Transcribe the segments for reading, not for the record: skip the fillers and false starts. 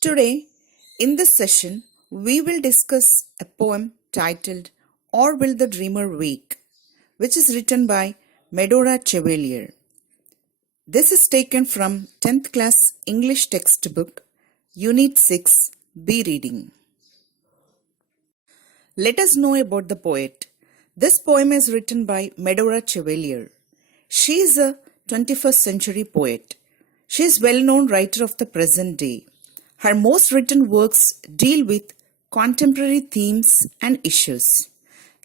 Today, in this session, we will discuss a poem titled Or Will the Dreamer Wake, which is written by Medora Chevalier. This is taken from 10th class English textbook, Unit 6, B Reading. Let us know about the poet. This poem is written by Medora Chevalier. She is a 21st century poet. She is a well-known writer of the present day. Her most written works deal with contemporary themes and issues.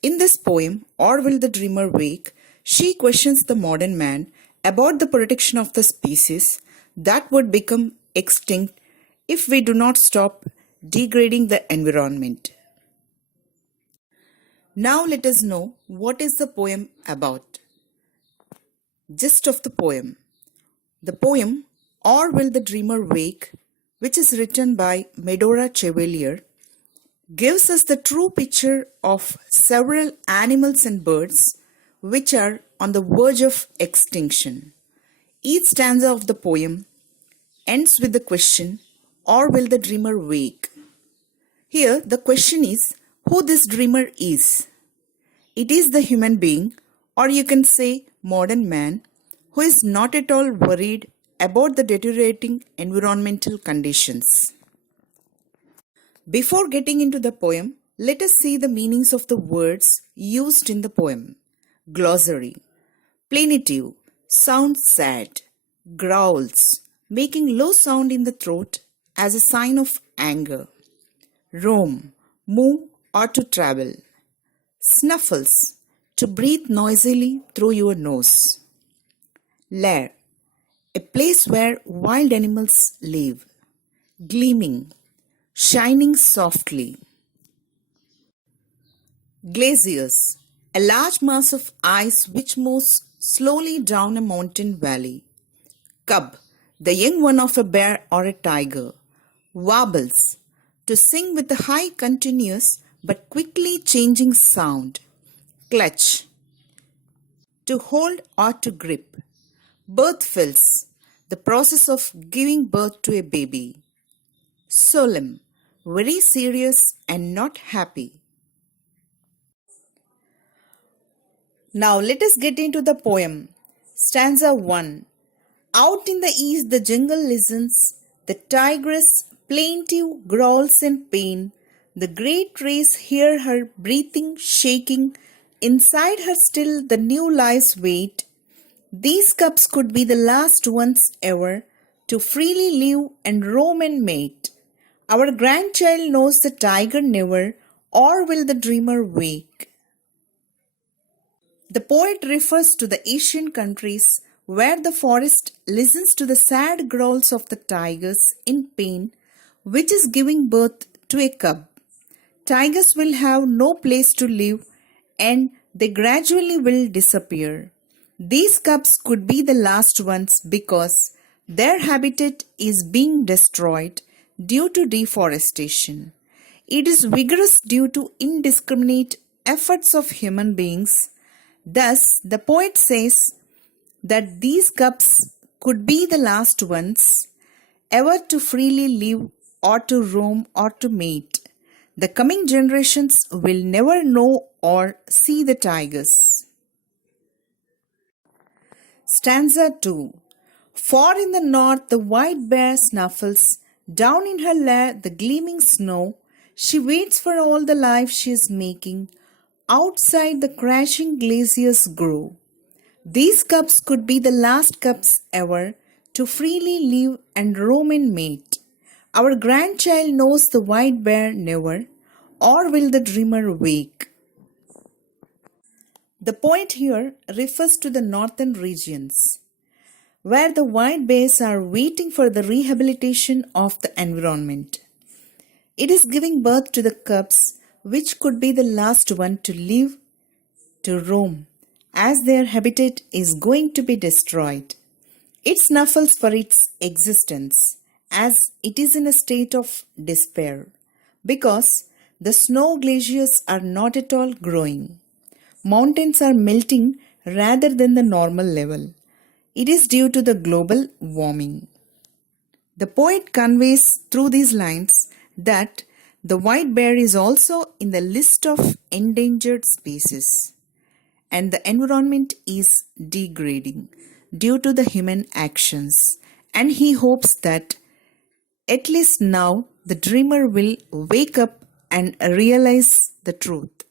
In this poem, Or Will the Dreamer Wake, she questions the modern man about the protection of the species that would become extinct if we do not stop degrading the environment. Now let us know what is the poem about. Gist of the poem. The poem, Or Will the Dreamer Wake, which is written by Medora Chevalier, gives us the true picture of several animals and birds which are on the verge of extinction. Each stanza of the poem ends with the question, Or will the dreamer wake? Here the question is who this dreamer is. It is the human being, or you can say modern man, who is not at all worried about the deteriorating environmental conditions. Before getting into the poem, let us see the meanings of the words used in the poem. Glossary. Plaintive, sounds sad. Growls, making low sound in the throat as a sign of anger. Roam, move or to travel. Snuffles, to breathe noisily through your nose. Lair, a place where wild animals live. Gleaming, shining softly. Glaciers, a large mass of ice which moves slowly down a mountain valley. Cub, the young one of a bear or a tiger. Warbles, to sing with a high continuous but quickly changing sound. Clutch, to hold or to grip. Birth fills, the process of giving birth to a baby. Solemn, very serious and not happy. Now let us get into the poem. Stanza 1. Out in the east the jungle listens, the tigress plaintive growls in pain. The great trees hear her breathing, shaking. Inside her still the new lives wait. These cubs could be the last ones ever to freely live and roam and mate. Our grandchild knows the tiger never, or will the dreamer wake. The poet refers to the Asian countries where the forest listens to the sad growls of the tigers in pain, which is giving birth to a cub. Tigers will have no place to live and they gradually will disappear. These cubs could be the last ones because their habitat is being destroyed due to deforestation. It is vigorous due to indiscriminate efforts of human beings. Thus, the poet says that these cubs could be the last ones ever to freely live or to roam or to mate. The coming generations will never know or see the tigers. Stanza 2. Far in the north the white bear snuffles, down in her lair the gleaming snow. She waits for all the life she is making. Outside the crashing glaciers grow. These cubs could be the last cubs ever to freely live and roam and mate. Our grandchild knows the white bear never, or will the dreamer wake. The poet here refers to the northern regions, where the white bears are waiting for the rehabilitation of the environment. It is giving birth to the cubs, which could be the last one to live, to roam, as their habitat is going to be destroyed. It snuffles for its existence, as it is in a state of despair, because the snow glaciers are not at all growing. Mountains are melting rather than the normal level. It is due to the global warming. The poet conveys through these lines that the white bear is also in the list of endangered species and the environment is degrading due to the human actions, and he hopes that at least now the dreamer will wake up and realize the truth.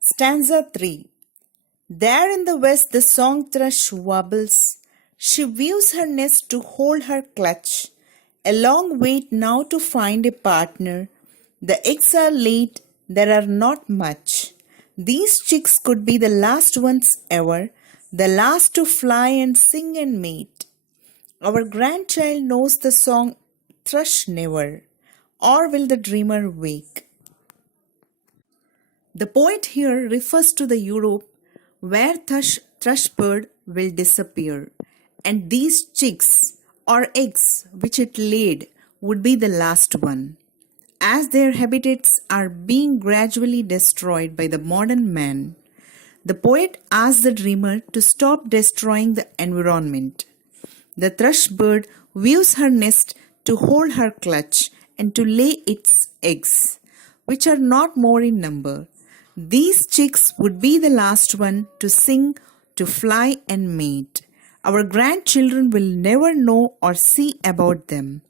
Stanza 3. There in the west the song thrush warbles. She views her nest to hold her clutch. A long wait now to find a partner. The eggs are laid, there are not much. These chicks could be the last ones ever, the last to fly and sing and mate. Our grandchild knows the song thrush never, or will the dreamer wake? The poet here refers to the Europe where thrush bird will disappear, and these chicks or eggs which it laid would be the last one, as their habitats are being gradually destroyed by the modern man. The poet asks the dreamer to stop destroying the environment. The thrush bird views her nest to hold her clutch and to lay its eggs, which are not more in number. These chicks would be the last one to sing, to fly and mate. Our grandchildren will never know or see about them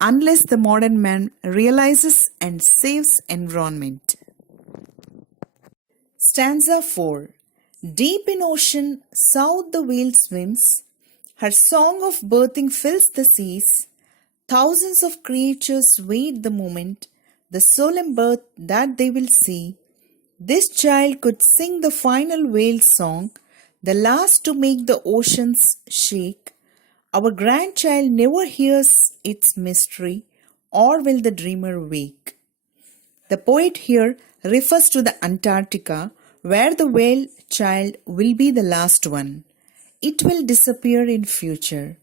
unless the modern man realizes and saves environment. Stanza 4. Deep in ocean, south the whale swims. Her song of birthing fills the seas. Thousands of creatures wait the moment, the solemn birth that they will see. This child could sing the final whale song, the last to make the oceans shake. Our grandchild never hears its mystery, or will the dreamer wake. The poet here refers to the Antarctica, where the whale child will be the last one. It will disappear in future.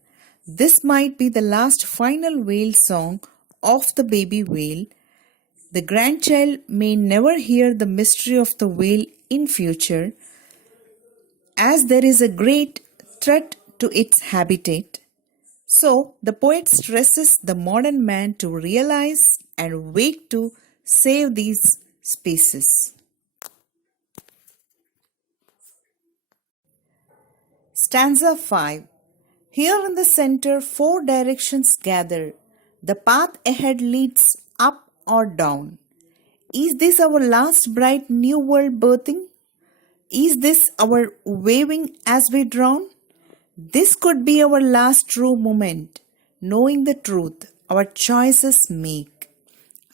This might be the last final whale song of the baby whale. The grandchild may never hear the mystery of the whale in future, as there is a great threat to its habitat. So, the poet stresses the modern man to realize and wake to save these species. Stanza 5. Here in the center, four directions gather. The path ahead leads up or down. Is this our last bright new world birthing? Is this our waving as we drown? This could be our last true moment, knowing the truth our choices make.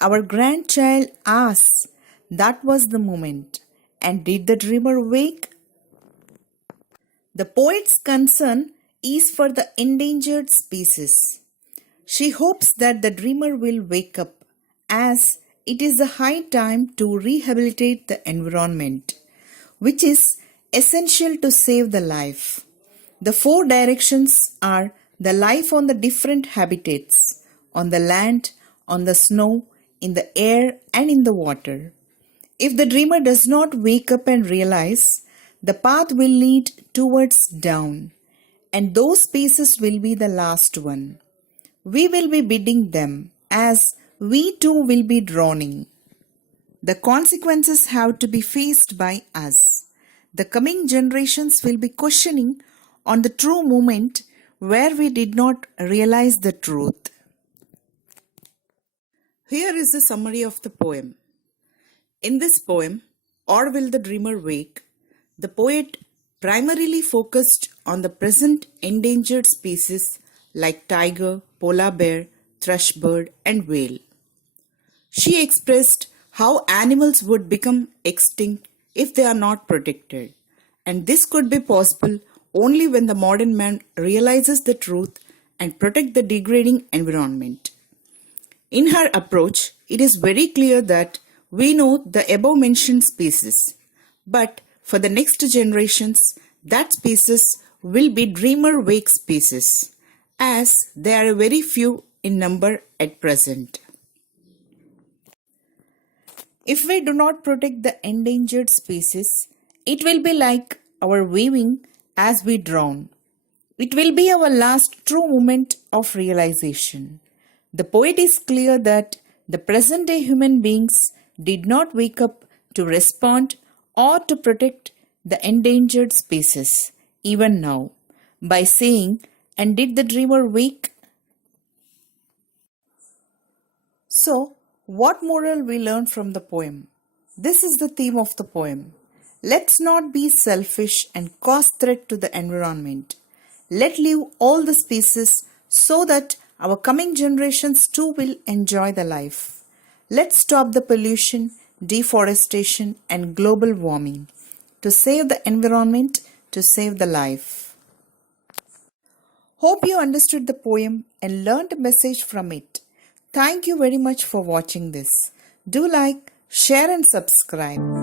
Our grandchild asks, that was the moment, and did the dreamer wake? The poet's concern is for the endangered species. She hopes that the dreamer will wake up, as it is the high time to rehabilitate the environment, which is essential to save the life. The four directions are the life on the different habitats, on the land, on the snow, in the air, and in the water. If the dreamer does not wake up and realize, the path will lead towards down, and those spaces will be the last one. We will be bidding them, as we too will be drowning. The consequences have to be faced by us. The coming generations will be questioning on the true moment where we did not realize the truth. Here is a summary of the poem. In this poem, Or Will the Dreamer Wake?, the poet primarily focused on the present endangered species like tiger, polar bear, thrush bird, and whale. She expressed how animals would become extinct if they are not protected, and this could be possible only when the modern man realizes the truth and protect the degrading environment. In her approach, it is very clear that we know the above mentioned species, but for the next generations, that species will be dreamer wake species, as there are very few in number at present. If we do not protect the endangered species, it will be like our waving as we drown. It will be our last true moment of realization. The poet is clear that the present day human beings did not wake up to respond or to protect the endangered species, even now, by saying, "And did the dreamer wake?" So, what moral we learn from the poem? This is the theme of the poem. Let's not be selfish and cause threat to the environment. Let live all the species so that our coming generations too will enjoy the life. Let's stop the pollution, deforestation, and global warming to save the environment, to save the life. Hope you understood the poem and learned a message from it. Thank you very much for watching this. Do like, share, and subscribe.